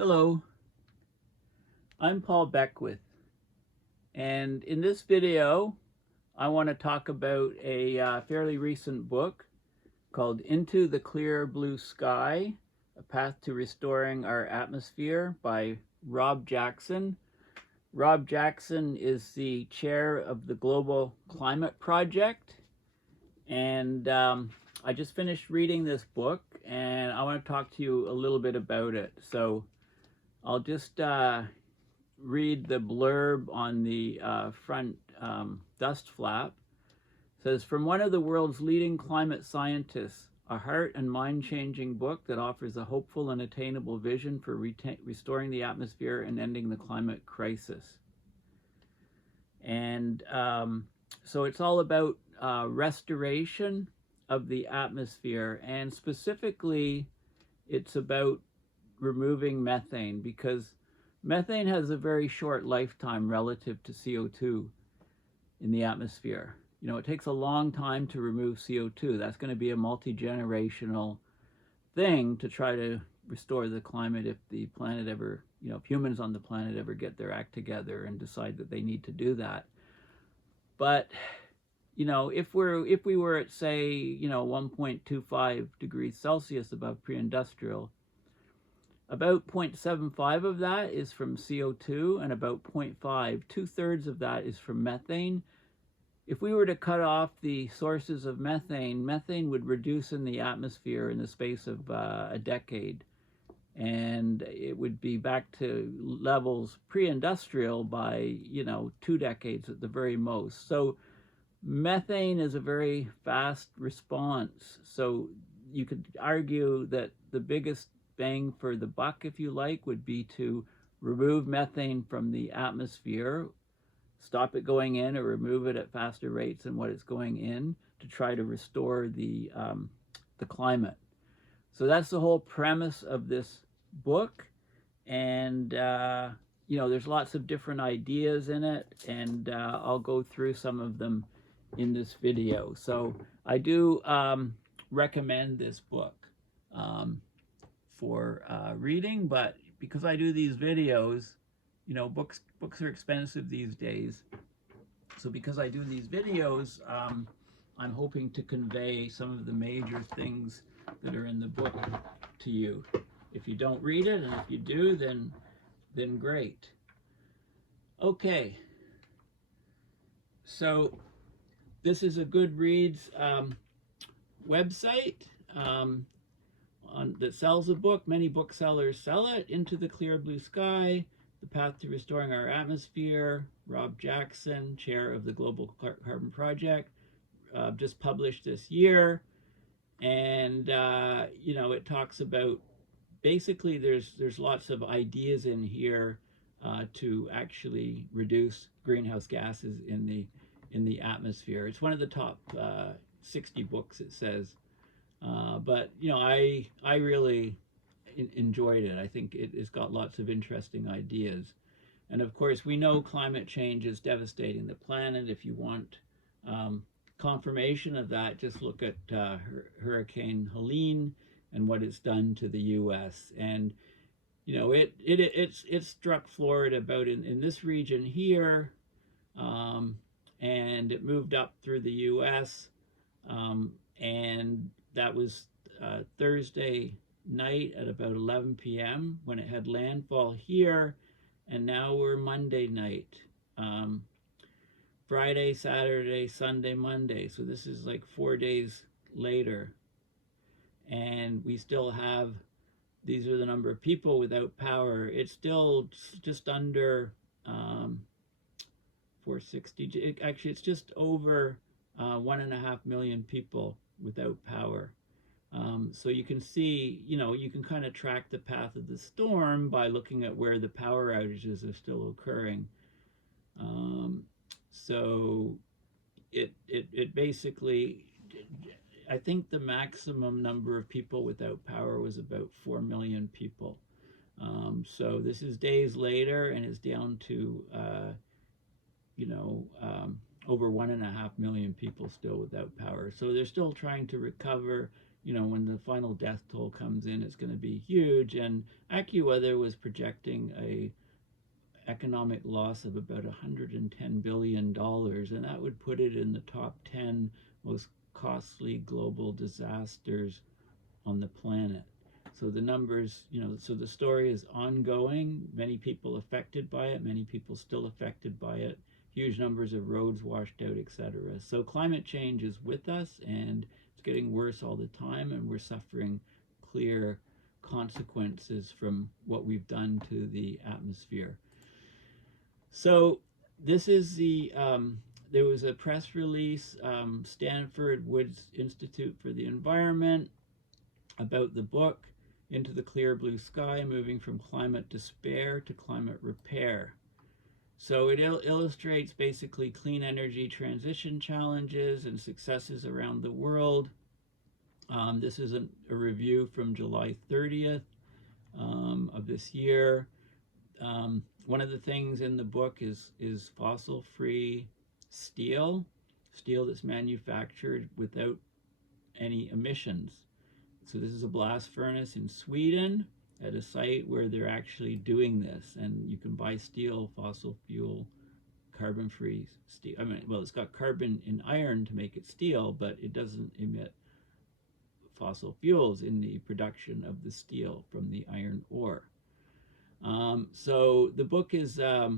Hello, I'm Paul Beckwith, and in this video I want to talk about a fairly recent book called Into the Clear Blue Sky, A Path to Restoring Our Atmosphere by Rob Jackson. Rob Jackson is the chair of the Global Climate Project, and I just finished reading this book and I want to talk to you a little bit about it. So I'll just read the blurb on the front dust flap. It says, from one of the world's leading climate scientists, a heart and mind-changing book that offers a hopeful and attainable vision for restoring the atmosphere and ending the climate crisis. And so it's all about restoration of the atmosphere, and specifically it's about removing methane, because methane has a very short lifetime relative to CO2 in the atmosphere. You know, it takes a long time to remove CO2. That's going to be a multi-generational thing to try to restore the climate if the planet ever, if humans on the planet ever get their act together and decide that they need to do that. But, if we were at, say, 1.25 degrees Celsius above pre-industrial, about 0.75 of that is from CO2, and about 0.5, two-thirds of that is from methane. If we were to cut off the sources of methane, methane would reduce in the atmosphere in the space of a decade, and it would be back to levels pre-industrial by 2 decades at the very most. So methane is a very fast response. So you could argue that the biggest bang for the buck, if you like, would be to remove methane from the atmosphere, stop it going in, or remove it at faster rates than what it's going in, to try to restore the climate. So that's the whole premise of this book, and there's lots of different ideas in it, and I'll go through some of them in this video. So I do recommend this book for reading, but because I do these videos, books are expensive these days. So because I do these videos, I'm hoping to convey some of the major things that are in the book to you. If you don't read it, and if you do, then great. Okay. So this is a Goodreads website that sells a book. Many booksellers sell it. Into the Clear Blue Sky, The Path to Restoring Our Atmosphere. Rob Jackson, chair of the Global Carbon Project, just published this year. And it talks about, basically there's lots of ideas in here to actually reduce greenhouse gases in the atmosphere. It's one of the top 60 books, it says. But I really enjoyed it. I think it's got lots of interesting ideas. And of course, we know climate change is devastating the planet. If you want confirmation of that, just look at Hurricane Helene and what it's done to the U.S. And it struck Florida about in this region here, and it moved up through the U.S. And that was Thursday night at about 11 p.m. when it had landfall here, and now we're Monday night. Friday, Saturday, Sunday, Monday. So this is like 4 days later. And we still have, these are the number of people without power. It's still just under 460. Actually, it's just over 1.5 million people without power. So you can see, you can kind of track the path of the storm by looking at where the power outages are still occurring. So it basically, I think the maximum number of people without power was about 4 million people. So this is days later, and it's down to, over 1.5 million people still without power. So they're still trying to recover when the final death toll comes in, it's going to be huge. And AccuWeather was projecting a economic loss of about $110 billion, and that would put it in the top 10 most costly global disasters on the planet. So the numbers, so the story is ongoing. Many people affected by it, many people still affected by it, huge numbers of roads washed out, etc. So climate change is with us, and it's getting worse all the time, and we're suffering clear consequences from what we've done to the atmosphere. So this is there was a press release, Stanford Woods Institute for the Environment, about the book, Into the Clear Blue Sky, Moving from Climate Despair to Climate Repair. So it illustrates basically clean energy transition challenges and successes around the world. This is a review from July 30th of this year. One of the things in the book is fossil-free steel that's manufactured without any emissions. So this is a blast furnace in Sweden at a site where they're actually doing this, and you can buy steel, fossil fuel, carbon-free steel. I mean, well, it's got carbon in iron to make it steel, but it doesn't emit fossil fuels in the production of the steel from the iron ore. So the book is a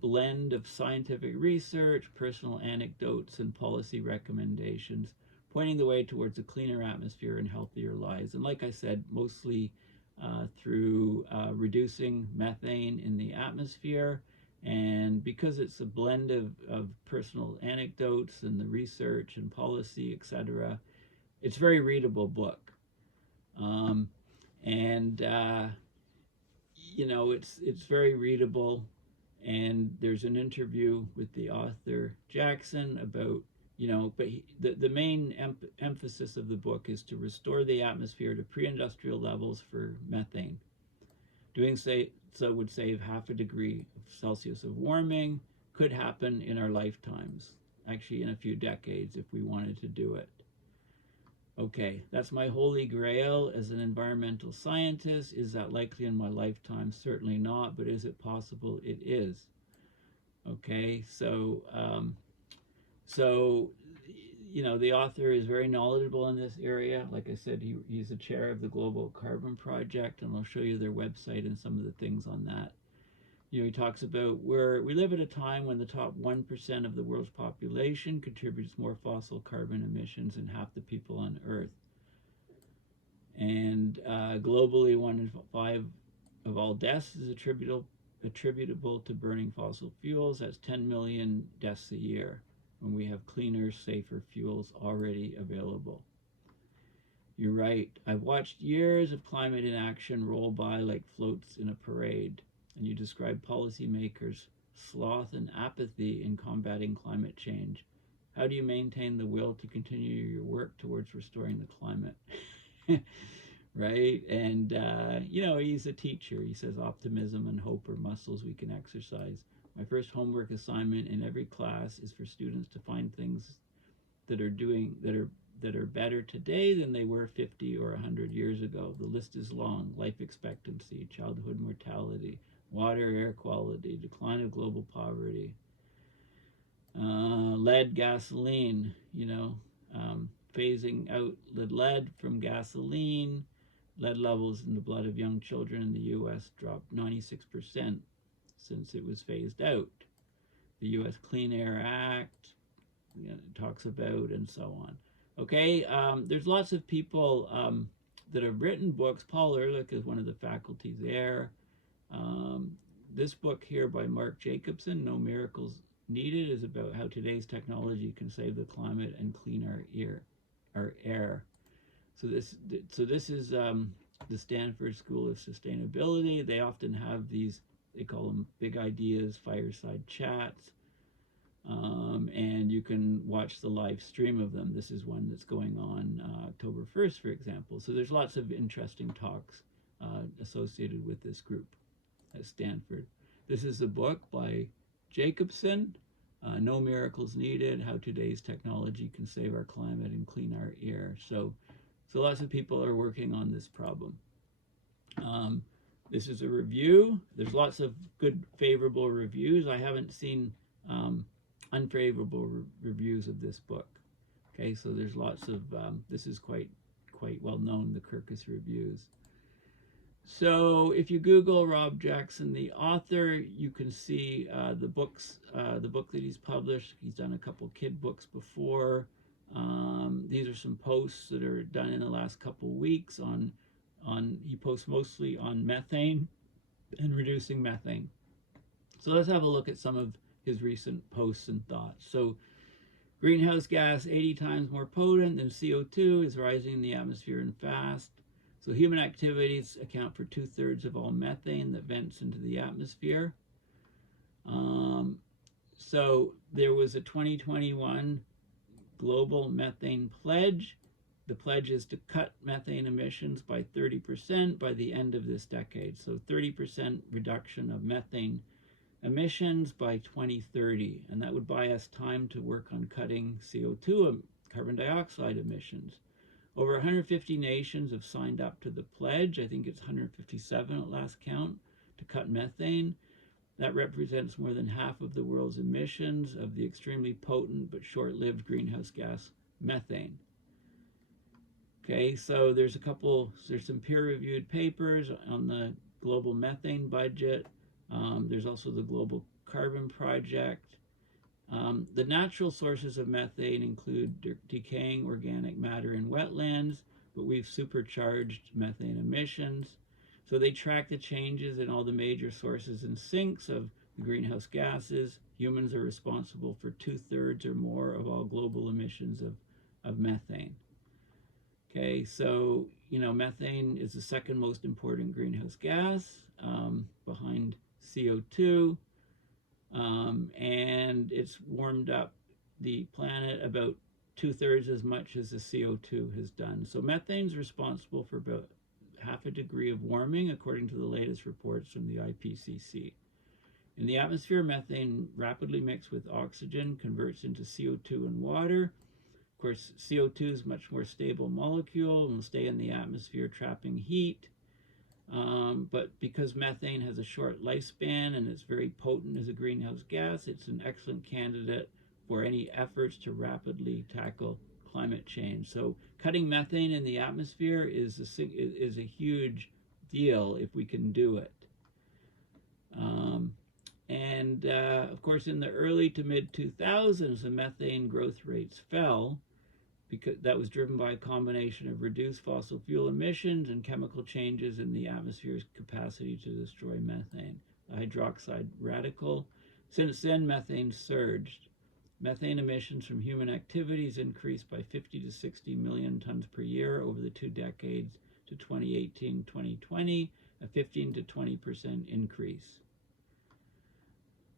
blend of scientific research, personal anecdotes, and policy recommendations, pointing the way towards a cleaner atmosphere and healthier lives. And like I said, mostly through reducing methane in the atmosphere. And because it's a blend of personal anecdotes and the research and policy, etc., it's a very readable book. It's very readable, and there's an interview with the author Jackson about, but the main emphasis of the book is to restore the atmosphere to pre-industrial levels for methane. Doing so would save 0.5 degree Celsius of warming, could happen in our lifetimes, actually in a few decades if we wanted to do it. Okay, that's my holy grail as an environmental scientist. Is that likely in my lifetime? Certainly not, but is it possible? It is. Okay, so the author is very knowledgeable in this area. Like I said, he's a chair of the Global Carbon Project, and I'll show you their website and some of the things on that. He talks about where we live at a time when the top 1% of the world's population contributes more fossil carbon emissions than half the people on Earth. And globally, 1 in 5 of all deaths is attributable to burning fossil fuels. That's 10 million deaths a year when we have cleaner, safer fuels already available. You're right. I've watched years of climate inaction roll by like floats in a parade. And you describe policymakers' sloth and apathy in combating climate change. How do you maintain the will to continue your work towards restoring the climate? Right? And, he's a teacher. He says optimism and hope are muscles we can exercise. My first homework assignment in every class is for students to find things that are better today than they were 50 or 100 years ago. The list is long: life expectancy, childhood mortality, water, air quality, decline of global poverty, lead, gasoline, phasing out lead from gasoline. Lead levels in the blood of young children in the U.S. dropped 96% since it was phased out. The U.S. Clean Air Act talks about, and so on. Okay, there's lots of people that have written books. Paul Ehrlich is one of the faculty there. This book here by Mark Jacobson, No Miracles Needed, is about how today's technology can save the climate and clean our air. So this is the Stanford School of Sustainability. They often have these, they call them big ideas, fireside chats, and you can watch the live stream of them. This is one that's going on October 1st, for example. So there's lots of interesting talks associated with this group at Stanford. This is a book by Jacobson, No Miracles Needed, How Today's Technology Can Save Our Climate and Clean Our Air. So So lots of people are working on this problem. This is a review. There's lots of good favorable reviews. I haven't seen unfavorable reviews of this book. Okay, so there's lots of, this is quite well known, the Kirkus Reviews. So if you Google Rob Jackson, the author, you can see the book that he's published. He's done a couple kid books before. These are some posts that are done in the last couple weeks he posts mostly on methane and reducing methane. So let's have a look at some of his recent posts and thoughts. So greenhouse gas 80 times more potent than CO2 is rising in the atmosphere and fast. So human activities account for 2/3 of all methane that vents into the atmosphere. So there was a 2021 global methane pledge. The pledge is to cut methane emissions by 30% by the end of this decade. So 30% reduction of methane emissions by 2030. And that would buy us time to work on cutting CO2, carbon dioxide emissions. Over 150 nations have signed up to the pledge. I think it's 157 at last count, to cut methane. That represents more than half of the world's emissions of the extremely potent but short-lived greenhouse gas methane. Okay, so there's some peer-reviewed papers on the global methane budget. There's also the Global Carbon Project. The natural sources of methane include decaying organic matter in wetlands, but we've supercharged methane emissions. So they track the changes in all the major sources and sinks of the greenhouse gases. Humans are responsible for 2/3 or more of all global emissions of methane. Okay, so, methane is the second most important greenhouse gas behind CO2, and it's warmed up the planet about 2/3 as much as the CO2 has done. So methane is responsible for about 0.5 degree of warming, according to the latest reports from the IPCC. In the atmosphere, methane rapidly mixed with oxygen converts into CO2 and water. Of course, CO2 is a much more stable molecule and will stay in the atmosphere trapping heat. But because methane has a short lifespan and it's very potent as a greenhouse gas, it's an excellent candidate for any efforts to rapidly tackle climate change. So cutting methane in the atmosphere is a huge deal if we can do it. Of course, in the early to mid 2000s, the methane growth rates fell, because that was driven by a combination of reduced fossil fuel emissions and chemical changes in the atmosphere's capacity to destroy methane, a hydroxide radical. Since then, methane surged. Methane emissions from human activities increased by 50 to 60 million tons per year over the 2 decades to 2018-2020, a 15 to 20% increase.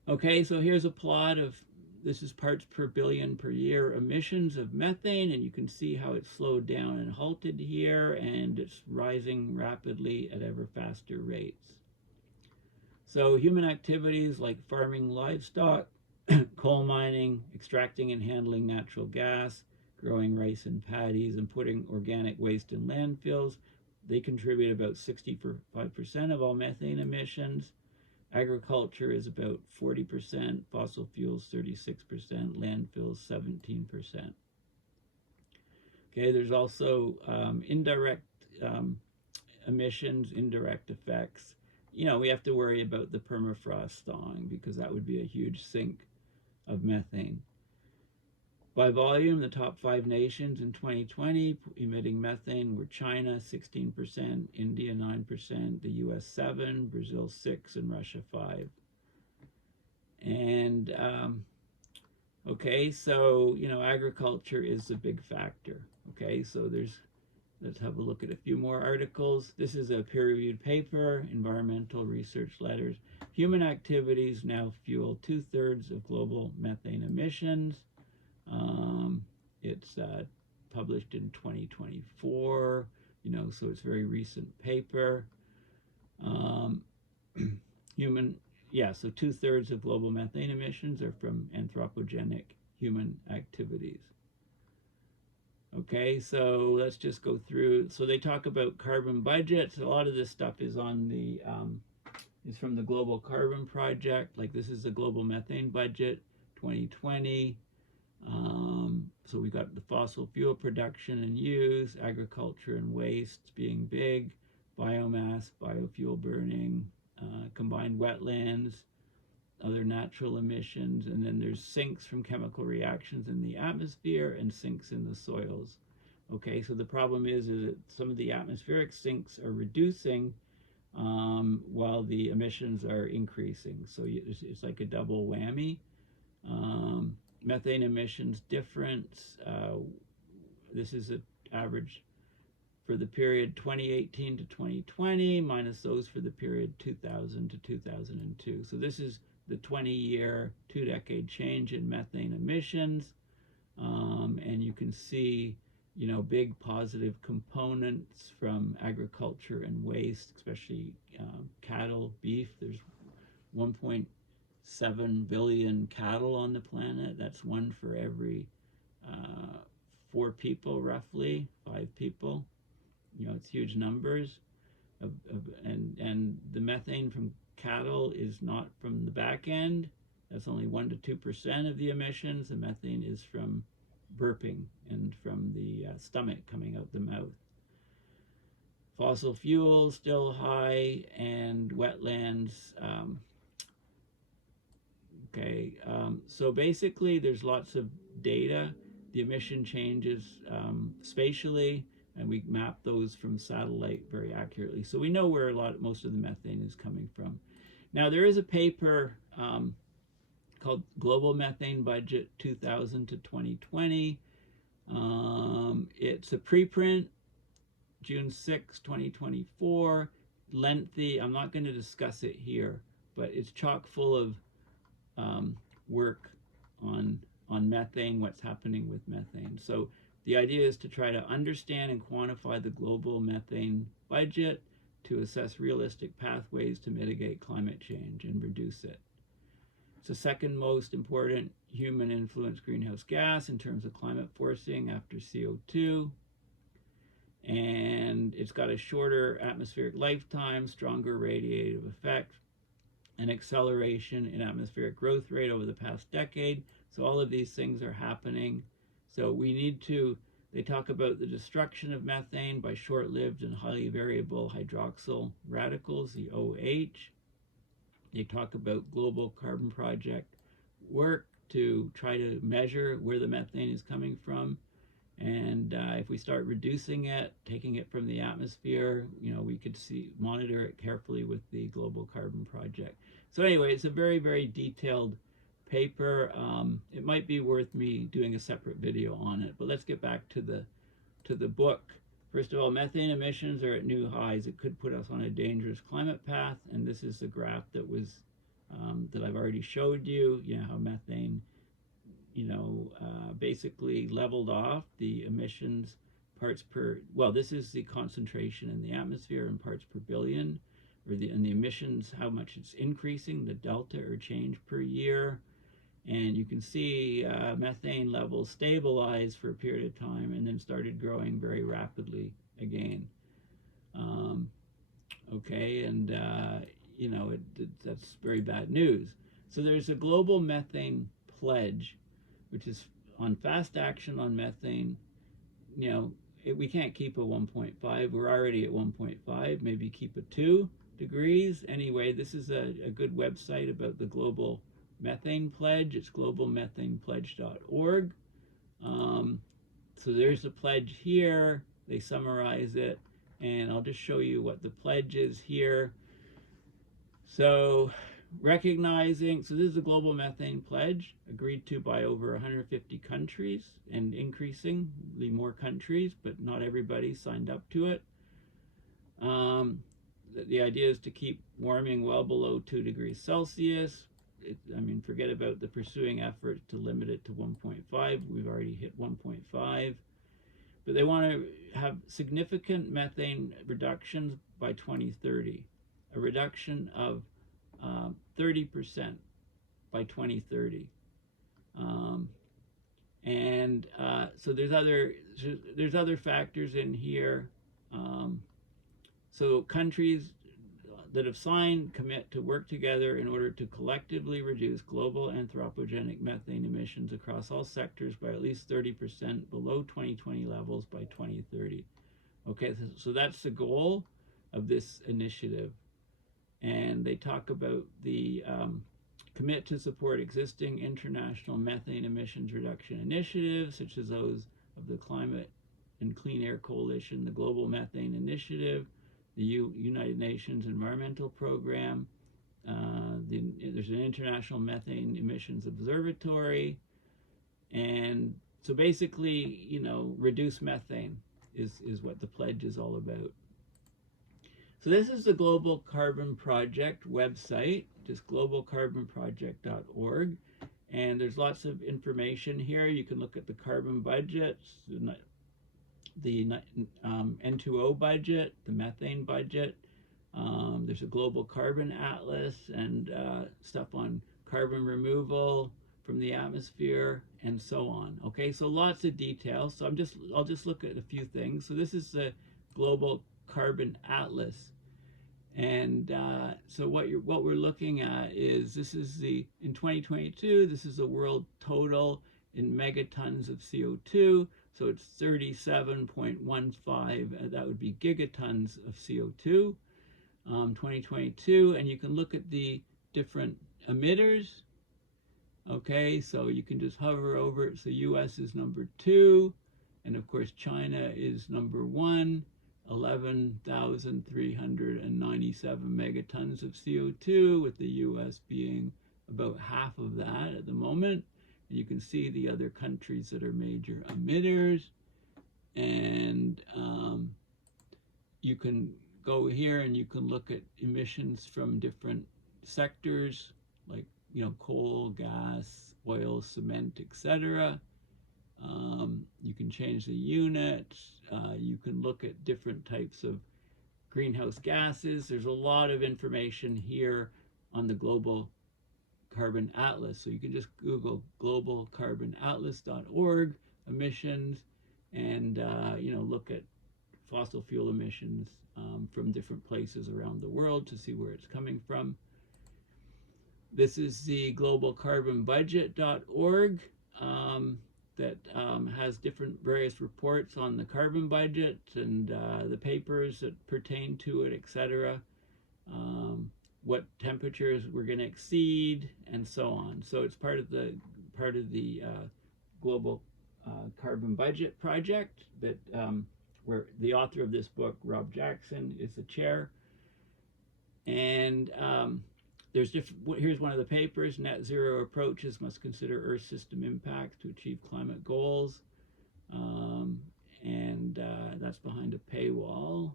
Okay, so here's a plot of, this is parts per billion per year emissions of methane, and you can see how it's slowed down and halted here, and it's rising rapidly at ever faster rates. So human activities like farming livestock, coal mining, extracting and handling natural gas, growing rice and paddies, and putting organic waste in landfills, they contribute about 65% of all methane emissions. Agriculture is about 40%, fossil fuels 36%, landfills 17%. Okay, there's also indirect emissions, indirect effects. We have to worry about the permafrost thawing, because that would be a huge sink of methane. By volume, the top 5 nations in 2020 emitting methane were China 16%, India 9%, the US 7%, Brazil 6%, and Russia 5%. And okay, so agriculture is a big factor. Okay, so let's have a look at a few more articles. This is a peer-reviewed paper, Environmental Research Letters. Human activities now fuel 2/3 of global methane emissions. It's published in 2024, so it's a very recent paper. So 2/3 of global methane emissions are from anthropogenic human activities. Okay, so let's just go through. So they talk about carbon budgets. A lot of this stuff is on the is from the Global Carbon Project. Like this is the global methane budget 2020. So we got the fossil fuel production and use, agriculture and waste being big, biomass, biofuel burning, combined wetlands, other natural emissions, and then there's sinks from chemical reactions in the atmosphere and sinks in the soils. Okay, so the problem is that some of the atmospheric sinks are reducing while the emissions are increasing. So it's like a double whammy. Methane emissions difference. This is an average for the period 2018 to 2020 minus those for the period 2000 to 2002. So this is the 20-year, 2-decade change in methane emissions. And you can see, you know, big positive components from agriculture and waste, especially cattle, beef. There's 1.7 billion cattle on the planet. That's one for every 4 people, roughly, 5 people. You know, it's huge numbers. And the methane from cattle is not from the back end. That's only 1 to 2% of the emissions. The methane is from burping and from the stomach coming out the mouth. Fossil fuels still high, and wetlands. So basically there's lots of data. The emission changes spatially, and we map those from satellite very accurately. So we know where most of the methane is coming from. Now there is a paper called Global Methane Budget 2000 to 2020. It's a preprint, June 6, 2024. Lengthy. I'm not going to discuss it here, but it's chock full of work on methane, what's happening with methane. So the idea is to try to understand and quantify the global methane budget to assess realistic pathways to mitigate climate change and reduce it. It's the second most important human influenced greenhouse gas in terms of climate forcing after CO2. And it's got a shorter atmospheric lifetime, stronger radiative effect, an acceleration in atmospheric growth rate over the past decade. So all of these things are happening. So we need to, they talk about the destruction of methane by short-lived and highly variable hydroxyl radicals, the OH. They talk about Global Carbon Project work to try to measure where the methane is coming from. And if we start reducing it, taking it from the atmosphere, you know, we could monitor it carefully with the Global Carbon Project. So anyway, it's a very, very detailed paper. It might be worth me doing a separate video on it, but let's get back to the book. First of all, methane emissions are at new highs. It could put us on a dangerous climate path, and this is the graph that was that I've already showed you. You know how methane, basically leveled off the emissions parts per. Well, this is the concentration in the atmosphere in parts per billion, or the emissions, how much it's increasing, the delta or change per year. And you can see methane levels stabilized for a period of time and then started growing very rapidly again. That's very bad news. So there's a global methane pledge, which is on fast action on methane. We can't keep a 1.5. We're already at 1.5. Maybe keep a 2 degrees. Anyway, this is a good website about the global methane pledge. It's globalmethanepledge.org. So there's the pledge here. They summarize it, and I'll just show you what the pledge is here. So recognizing, so this is the global methane pledge agreed to by over 150 countries and increasingly more countries, but not everybody signed up to it. The idea is to keep warming well below 2 degrees Celsius. Forget about the pursuing efforts to limit it to 1.5. We've already hit 1.5. But they want to have significant methane reductions by 2030, a reduction of 30% by 2030. So there's other there's other factors in here. So countries that have signed commit to work together in order to collectively reduce global anthropogenic methane emissions across all sectors by at least 30% below 2020 levels by 2030. Okay, so that's the goal of this initiative. And they talk about the commit to support existing international methane emissions reduction initiatives, such as those of the Climate and Clean Air Coalition, the Global Methane Initiative, the United Nations Environmental Program. There's an International Methane Emissions Observatory. And so basically, you know, reduce methane is what the pledge is all about. So this is the Global Carbon Project website, just globalcarbonproject.org. And there's lots of information here. You can look at the carbon budgets, the N2O budget, the methane budget. There's a global carbon atlas and stuff on carbon removal from the atmosphere and so on. Okay, so lots of details. So I'll just look at a few things. So this is the global carbon atlas. And so what we're looking at is, this is in 2022, this is the world total in megatons of CO2. So it's 37.15, that would be gigatons of CO2, 2022. And you can look at the different emitters. Okay, so you can just hover over it. So US is number 2, and of course China is number 1, 11,397 megatons of CO2, with the US being about half of that at the moment. And you can see the other countries that are major emitters, and you can go here and you can look at emissions from different sectors, like, you know, coal, gas, oil, cement, etc. You can change the units. You can look at different types of greenhouse gases. There's a lot of information here on the Global Carbon Atlas. So you can just Google globalcarbonatlas.org emissions, and you know, look at fossil fuel emissions from different places around the world to see where it's coming from. This is the globalcarbonbudget.org that has various reports on the carbon budget and the papers that pertain to it, etc. What temperatures we're going to exceed, and so on. So it's part of the Global Carbon Budget Project that where the author of this book, Rob Jackson, is the chair. And here's one of the papers: net zero approaches must consider Earth system impacts to achieve climate goals. That's behind a paywall.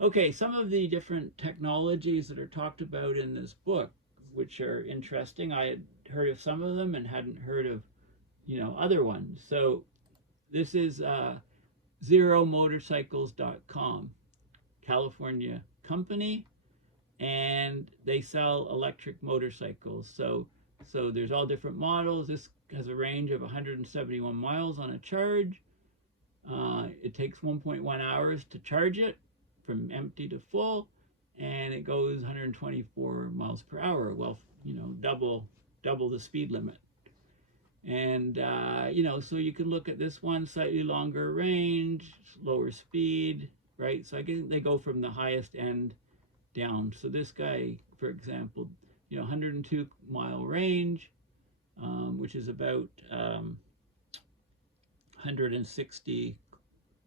Okay, some of the different technologies that are talked about in this book, which are interesting. I had heard of some of them and hadn't heard of, you know, other ones. So this is zeromotorcycles.com, California company, and they sell electric motorcycles. So there's all different models. This has a range of 171 miles on a charge. It takes 1.1 hours to charge it from empty to full, and it goes 124 miles per hour. Well, you know, double the speed limit. And you know, so you can look at this one: slightly longer range, lower speed, right? So I guess they go from the highest end down. So this guy, for example, you know, 102 mile range, which is about 160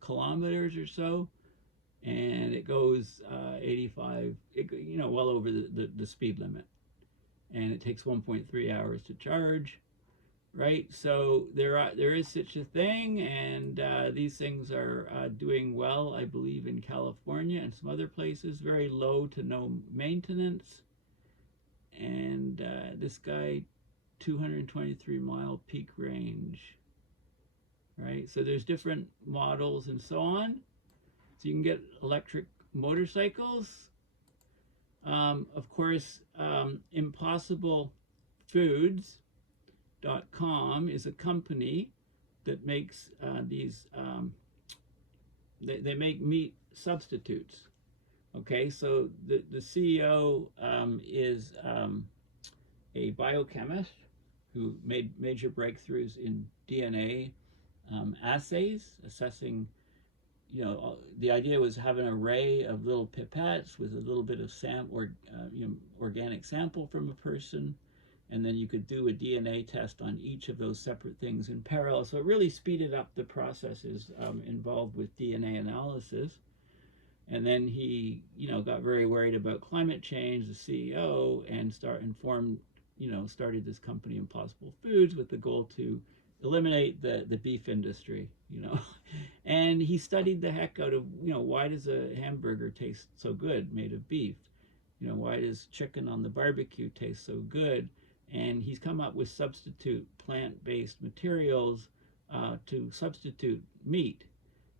kilometers or so, and it goes 85, you know, well over the speed limit, and it takes 1.3 hours to charge, right? So there is such a thing, and these things are doing well, I believe, in California and some other places. Very low to no maintenance. And this guy, 223 mile peak range, right? So there's different models and so on. So you can get electric motorcycles. Of course, ImpossibleFoods.com is a company that makes they make meat substitutes. Okay, so the CEO is a biochemist who made major breakthroughs in DNA assays, assessing, the idea was have an array of little pipettes with a little bit of organic sample from a person, and then you could do a DNA test on each of those separate things in parallel. So it really speeded up the processes involved with DNA analysis. And then he, got very worried about climate change, the CEO, and started this company, Impossible Foods, with the goal to eliminate the beef industry, And he studied the heck out of, why does a hamburger taste so good made of beef? Why does chicken on the barbecue taste so good? And he's come up with substitute plant-based materials to substitute meat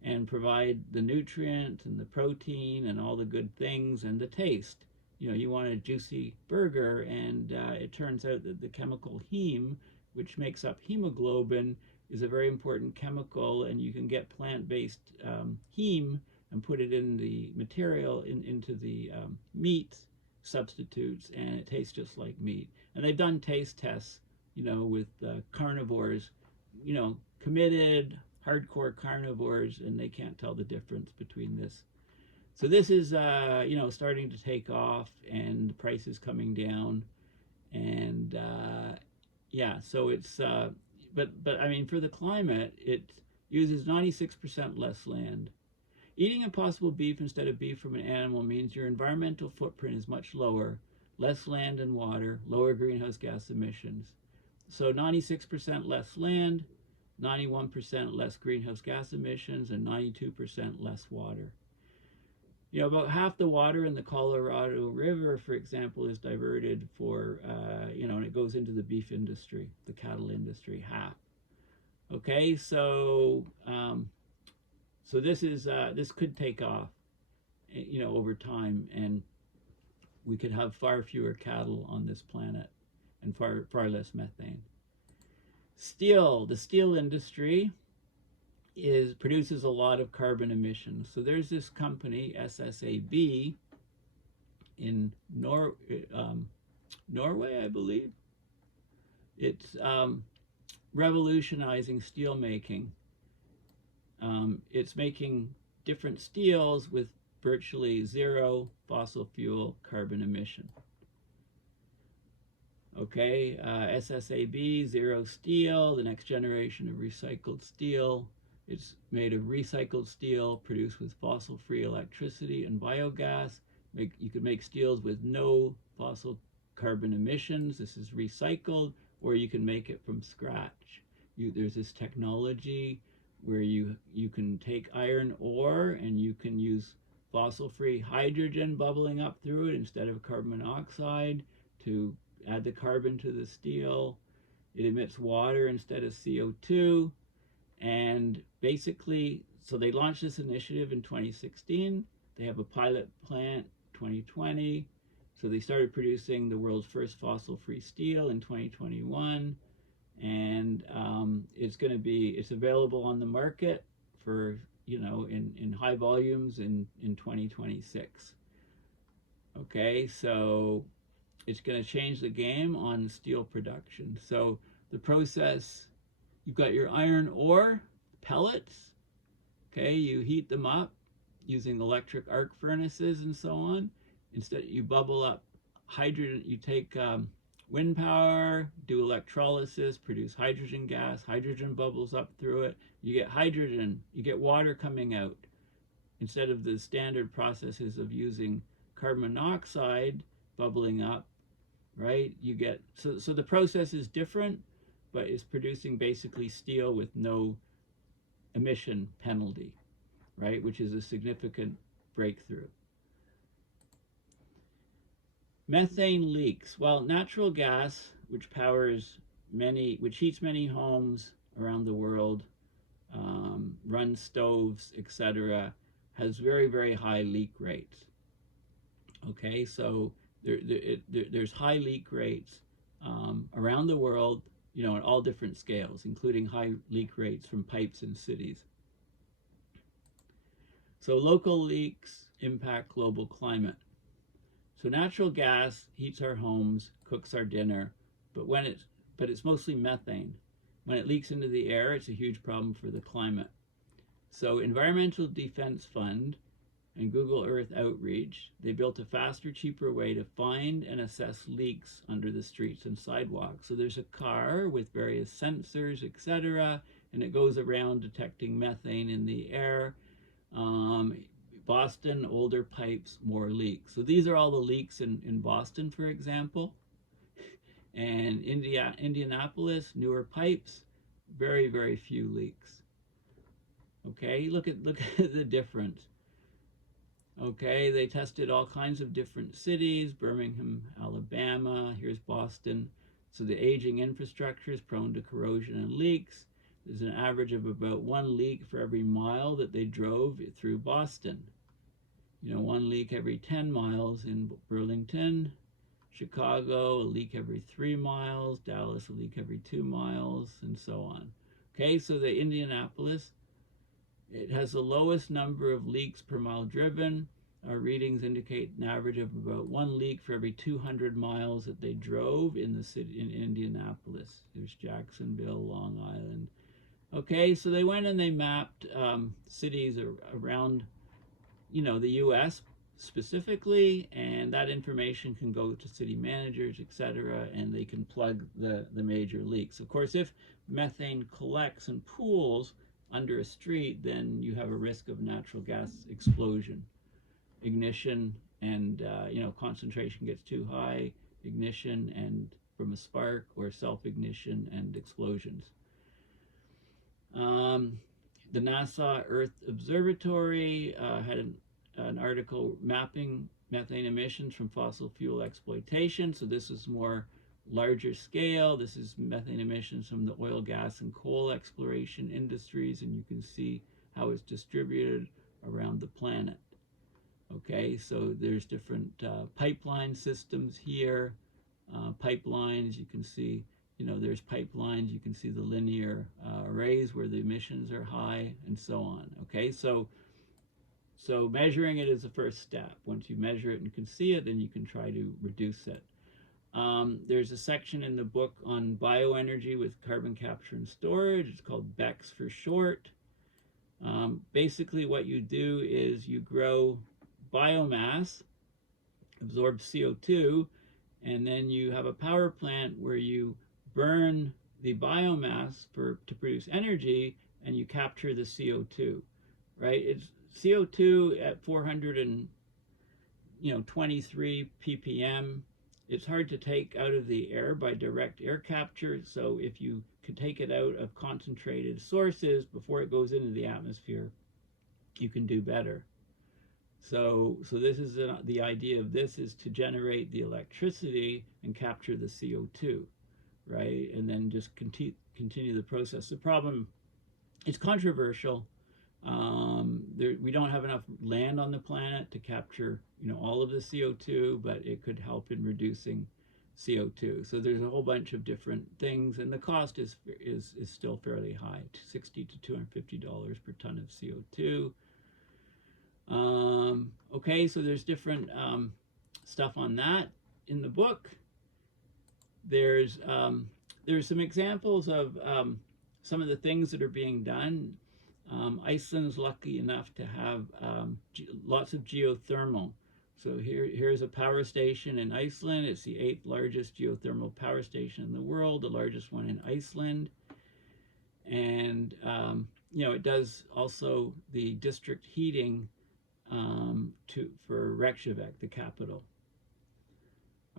and provide the nutrient and the protein and all the good things and the taste. You want a juicy burger, and it turns out that the chemical heme, which makes up hemoglobin, is a very important chemical, and you can get plant-based heme and put it in the material, into the meat substitutes, and it tastes just like meat. And they've done taste tests, with carnivores, committed, hardcore carnivores, and they can't tell the difference between this. So this is, starting to take off, and the price is coming down, and so it's, but I mean, for the climate, it uses 96% less land. Eating Impossible beef instead of beef from an animal means your environmental footprint is much lower, less land and water, lower greenhouse gas emissions. So 96% less land, 91% less greenhouse gas emissions, and 92% less water. About half the water in the Colorado River, for example, is diverted for, and it goes into the beef industry, the cattle industry, half. Okay, so this could take off, over time, and we could have far fewer cattle on this planet and far less methane. Steel, the steel industry produces a lot of carbon emissions. So there's this company, SSAB, in Norway, I believe. It's revolutionizing steel making. It's making different steels with virtually zero fossil fuel carbon emission. Okay, SSAB, Zero Steel, the next generation of recycled steel. It's made of recycled steel produced with fossil-free electricity and biogas. You could make steels with no fossil carbon emissions. This is recycled, or you can make it from scratch. There's this technology where you can take iron ore and you can use fossil-free hydrogen bubbling up through it instead of carbon monoxide to add the carbon to the steel. It emits water instead of CO2. And basically, so they launched this initiative in 2016. They have a pilot plant 2020. So they started producing the world's first fossil-free steel in 2021. And it's available on the market for, in high volumes in 2026. Okay, so it's going to change the game on steel production. So the process, you've got your iron ore pellets. Okay, you heat them up using electric arc furnaces and so on. Instead, you bubble up hydrogen. You take wind power, do electrolysis, produce hydrogen gas. Hydrogen bubbles up through it. You get hydrogen. You get water coming out. Instead of the standard processes of using carbon monoxide bubbling up, right? You get so the process is different, but it's producing basically steel with no emission penalty, right? Which is a significant breakthrough. Methane leaks. Well, natural gas, which heats many homes around the world, runs stoves, etc., has very, very high leak rates. Okay, so there's high leak rates around the world. on all different scales, including high leak rates from pipes in cities. So local leaks impact global climate. So natural gas heats our homes, cooks our dinner, but it's mostly methane. When it leaks into the air, it's a huge problem for the climate. So Environmental Defense Fund and Google Earth Outreach, they built a faster, cheaper way to find and assess leaks under the streets and sidewalks. So there's a car with various sensors, etc., and it goes around detecting methane in the air. Boston, older pipes, more leaks. So these are all the leaks in Boston, for example. And Indianapolis, newer pipes, very, very few leaks. Okay, look at the difference. Okay, they tested all kinds of different cities, Birmingham, Alabama, here's Boston. So the aging infrastructure is prone to corrosion and leaks. There's an average of about 1 leak for every mile that they drove through Boston. 1 leak every 10 miles in Burlington. Chicago, a leak every 3 miles. Dallas, a leak every 2 miles, and so on. Okay, so the Indianapolis, it has the lowest number of leaks per mile driven. Our readings indicate an average of about 1 leak for every 200 miles that they drove in the city in Indianapolis. There's Jacksonville, Long Island. Okay, so they went and they mapped cities around, the U.S. specifically, and that information can go to city managers, etc., and they can plug the major leaks. Of course, if methane collects and pools under a street, then you have a risk of natural gas explosion, ignition, and concentration gets too high, ignition and from a spark, or self-ignition and explosions. The NASA Earth Observatory had an article mapping methane emissions from fossil fuel exploitation. So this is more larger scale. This is methane emissions from the oil, gas, and coal exploration industries, and you can see how it's distributed around the planet. Okay, so there's different pipeline systems here. Pipelines, you can see, there's pipelines, you can see the linear arrays where the emissions are high, and so on. Okay, so measuring it is the first step. Once you measure it and can see it, then you can try to reduce it. There's a section in the book on bioenergy with carbon capture and storage. It's called BECCS for short. Basically what you do is you grow biomass, absorb CO2, and then you have a power plant where you burn the biomass to produce energy, and you capture the CO2, right? It's CO2 at 423 ppm. It's hard to take out of the air by direct air capture, so if you could take it out of concentrated sources before it goes into the atmosphere, you can do better. So this is the idea of this is to generate the electricity and capture the CO2, right? And then just continue the process. The problem, it's controversial. We don't have enough land on the planet to capture, all of the CO2, but it could help in reducing CO2. So there's a whole bunch of different things, and the cost is still fairly high, $60 to $250 per ton of CO2. Okay, so there's different stuff on that in the book. There's some examples of some of the things that are being done. Iceland's lucky enough to have lots of geothermal. So here's a power station in Iceland. It's the 8th largest geothermal power station in the world, the largest one in Iceland. And, it does also the district heating for Reykjavik, the capital.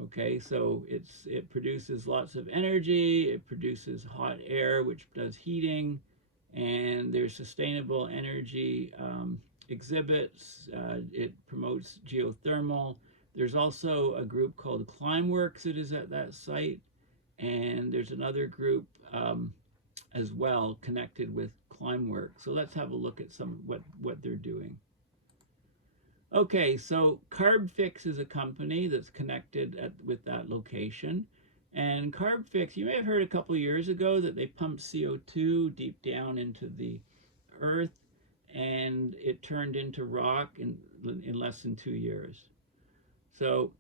Okay, so it produces lots of energy, it produces hot air, which does heating, and there's sustainable energy exhibits. It promotes geothermal. There's also a group called Climeworks that is at that site, and there's another group as well connected with Climeworks. So let's have a look at what they're doing. Okay, so CarbFix is a company that's connected with that location, And CarbFix, you may have heard a couple years ago that they pumped CO2 deep down into the earth, and it turned into rock in less than 2 years. So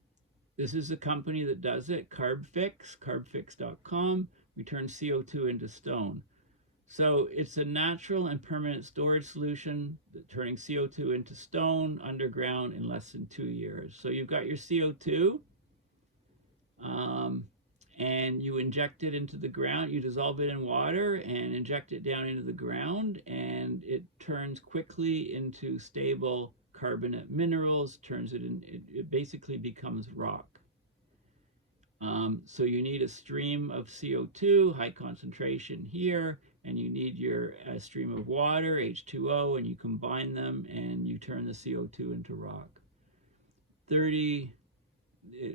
this is a company that does it, CarbFix, carbfix.com. We turn CO2 into stone. So it's a natural and permanent storage solution, turning CO2 into stone underground in less than 2 years. So you've got your CO2, and you inject it into the ground. You dissolve it in water and inject it down into the ground, and it turns quickly into stable carbonate minerals, it basically becomes rock. So you need a stream of CO2, high concentration here, and you need your stream of water, H2O, and you combine them and you turn the CO2 into rock. 30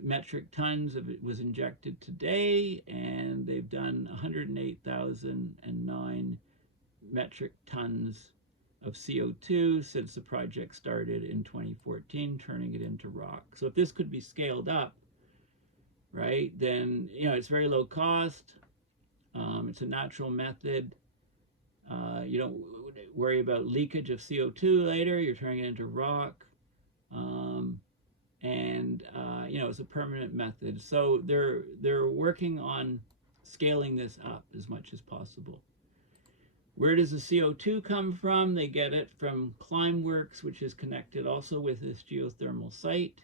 metric tons of it was injected today, and they've done 108,009 metric tons of CO2 since the project started in 2014, turning it into rock. So if this could be scaled up, right, then it's very low cost. It's a natural method. You don't worry about leakage of CO2 later. You're turning it into rock. It's a permanent method. So they're working on scaling this up as much as possible. Where does the CO2 come from? They get it from Climeworks, which is connected also with this geothermal site.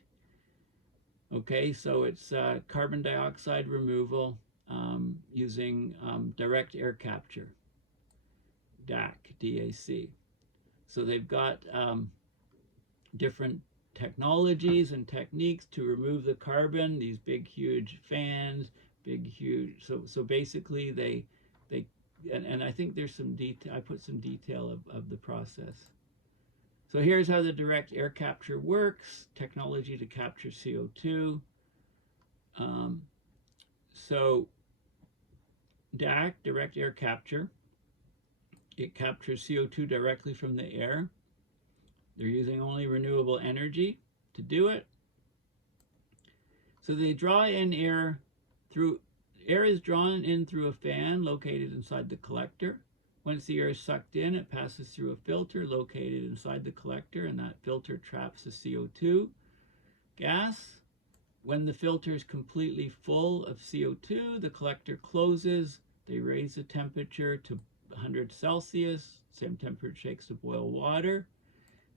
Okay, so it's carbon dioxide removal using direct air capture, DAC. So they've got different technologies and techniques to remove the carbon, these big huge fans, so basically they and I think there's some detail, I put some detail of the process. So here's how the direct air capture works, technology to capture CO2. So DAC, direct air capture, it captures CO2 directly from the air. They're using only renewable energy to do it. So they draw in air is drawn in through a fan located inside the collector. Once the air is sucked in, it passes through a filter located inside the collector, and that filter traps the CO2 gas. When the filter is completely full of CO2, the collector closes. They raise the temperature to 100 Celsius, same temperature it takes to boil water,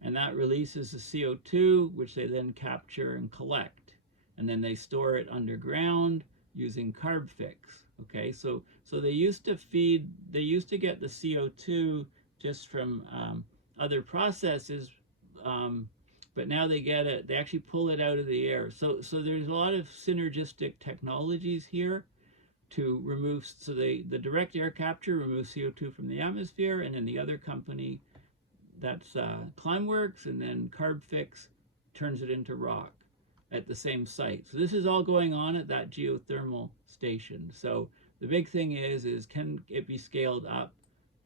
and that releases the CO2, which they then capture and collect. And then they store it underground using CarbFix. Okay, so they used to get the CO2 just from other processes, but now they actually pull it out of the air. So there's a lot of synergistic technologies here to remove, so the direct air capture removes CO2 from the atmosphere, and then the other company, that's Climeworks, and then CarbFix turns it into rock at the same site. So this is all going on at that geothermal station. So the big thing is can it be scaled up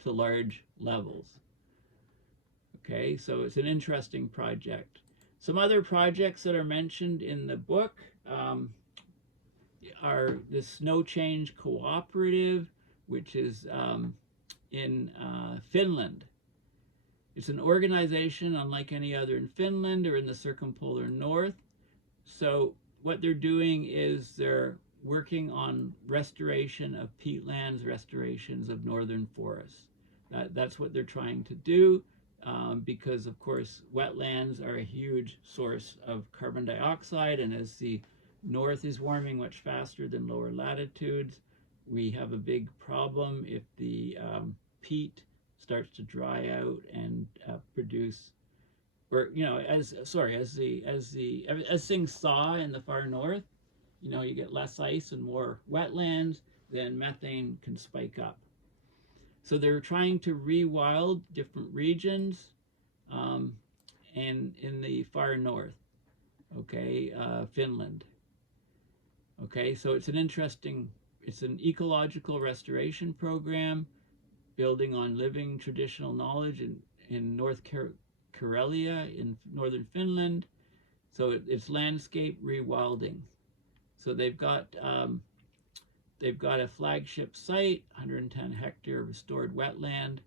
to large levels? Okay, so it's an interesting project. Some other projects that are mentioned in the book are the Snow Change Cooperative, which is in Finland. It's an organization unlike any other in Finland or in the circumpolar north. So what they're doing is they're working on restoration of peatlands, restorations of northern forests. That's what they're trying to do, because of course wetlands are a huge source of carbon dioxide, and as the north is warming much faster than lower latitudes, we have a big problem if the peat starts to dry out and produce, or as things thaw in the far north, you get less ice and more wetlands, then methane can spike up. So they're trying to rewild different regions and in the far north, okay, Finland. Okay, so it's an ecological restoration program building on living traditional knowledge in North Karelia in northern Finland. So it's landscape rewilding. So they've got they've got a flagship site, 110 hectare restored wetland,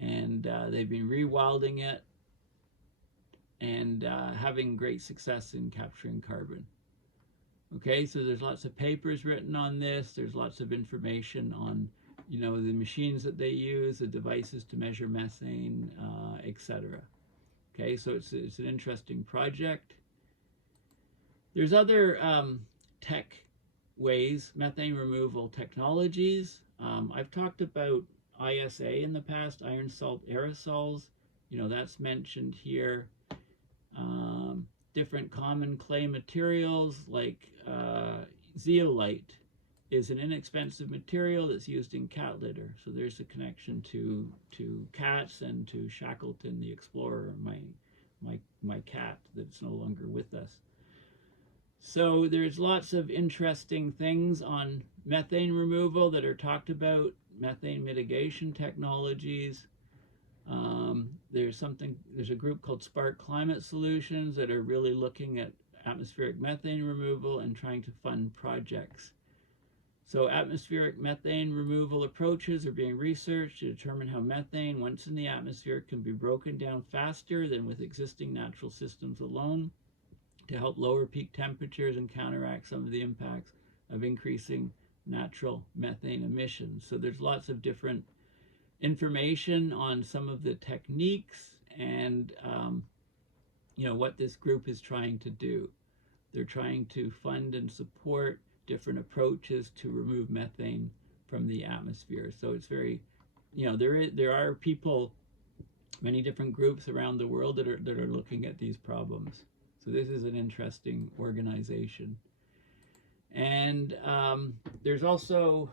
and they've been rewilding it and having great success in capturing carbon. Okay, so there's lots of papers written on this. There's lots of information on, you know, the machines that they use, the devices to measure methane, etc. Okay, so it's an interesting project. There's other tech ways, methane removal technologies. I've talked about ISA in the past, iron salt aerosols. You know, that's mentioned here. Different common clay materials like zeolite is an inexpensive material that's used in cat litter. So there's a connection to cats and to Shackleton the explorer, my cat that's no longer with us. So there's lots of interesting things on methane removal that are talked about, methane mitigation technologies. There's a group called Spark Climate Solutions that are really looking at atmospheric methane removal and trying to fund projects. So atmospheric methane removal approaches are being researched to determine how methane, once in the atmosphere, can be broken down faster than with existing natural systems alone, to help lower peak temperatures and counteract some of the impacts of increasing natural methane emissions. So there's lots of different information on some of the techniques and you know, what this group is trying to do. They're trying to fund and support different approaches to remove methane from the atmosphere. So it's very, you know, there are people, many different groups around the world that are looking at these problems. So this is an interesting organization. And there's also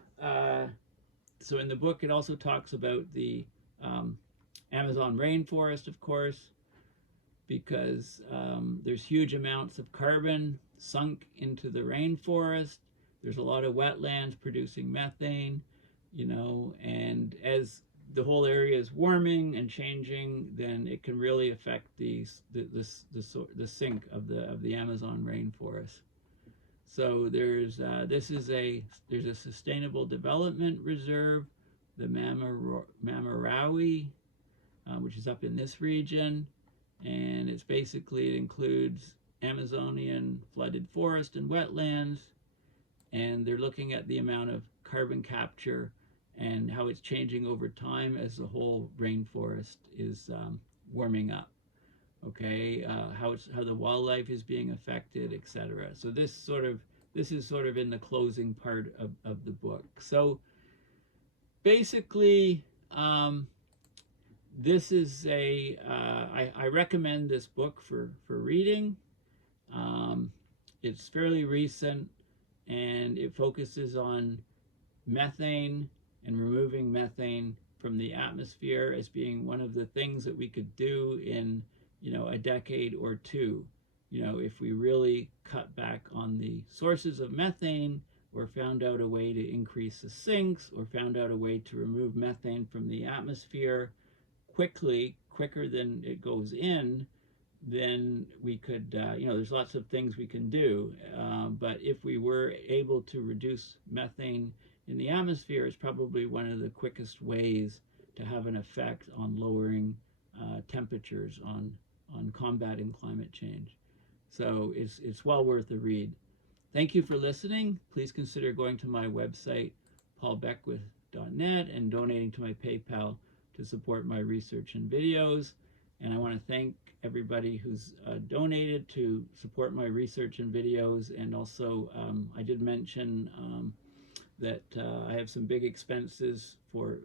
so in the book, it also talks about the Amazon rainforest, of course, because there's huge amounts of carbon sunk into the rainforest. There's a lot of wetlands producing methane, you know, and as the whole area is warming and changing, then it can really affect the sink of the Amazon rainforest. So there's a sustainable development reserve, the Mamarawi, which is up in this region, and it's basically, it includes Amazonian flooded forest and wetlands, and they're looking at the amount of carbon capture and how it's changing over time as the whole rainforest is warming up. Okay, how the wildlife is being affected, etc. So this is sort of in the closing part of the book. So basically, this is I recommend this book for reading. It's fairly recent, and it focuses on methane and removing methane from the atmosphere as being one of the things that we could do in, you know, a decade or two. You know, if we really cut back on the sources of methane, or found out a way to increase the sinks, or found out a way to remove methane from the atmosphere quicker than it goes in, then we could, you know, there's lots of things we can do. But if we were able to reduce methane in the atmosphere, it's probably one of the quickest ways to have an effect on lowering temperatures, on combating climate change. So it's well worth a read. Thank you for listening. Please consider going to my website, paulbeckwith.net, and donating to my PayPal to support my research and videos. And I want to thank everybody who's donated to support my research and videos. And also, I did mention that I have some big expenses for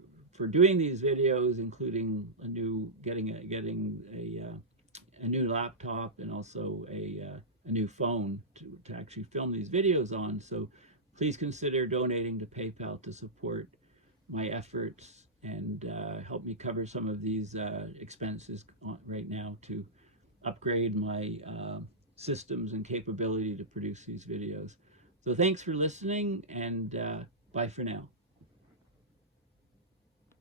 doing these videos, including getting a new laptop, and also a new phone to actually film these videos on. So please consider donating to PayPal to support my efforts and help me cover some of these expenses right now to upgrade my systems and capability to produce these videos. So thanks for listening, and bye for now.